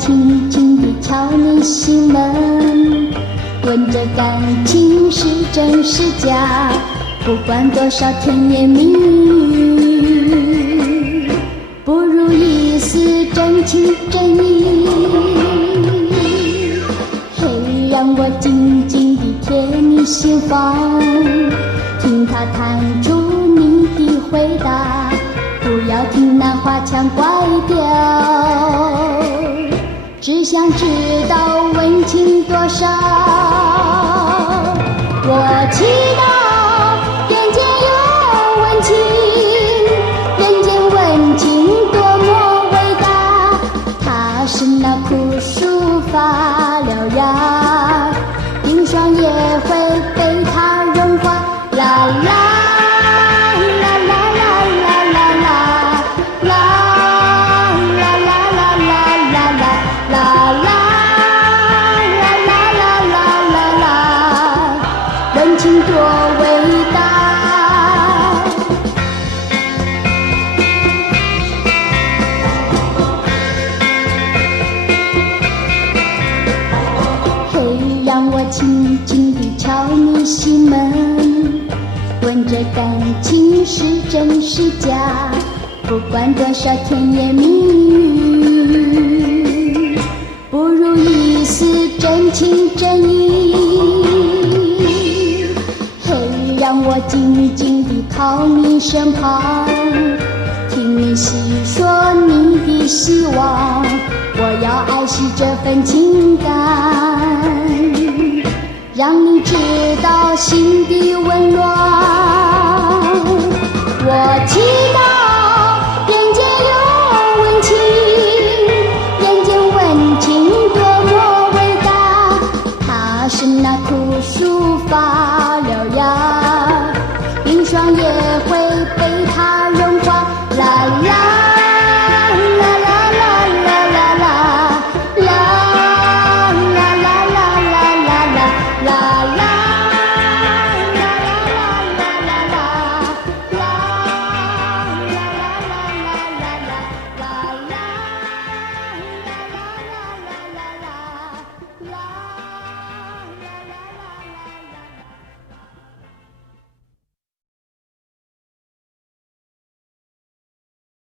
轻轻地敲你心门，问这感情是真是假，不管多少甜言蜜语，不如一丝真情真意。嘿，让我紧紧地贴你心房，听他弹出你的回答，不要听那花腔怪调，只想知道温情多少。我祈祷人间有温情，人间温情多么伟大，它是那枯树发獠芽，冰霜也会被它融化。啦啦温情多伟大。嘿，让我轻轻地敲你心门，问这感情是真是假，不管多少甜言蜜语，不如一丝真情真意。让我静静地靠你身旁，听你细说你的希望，我要爱惜这份情感，让你知道心的温暖。我祈祷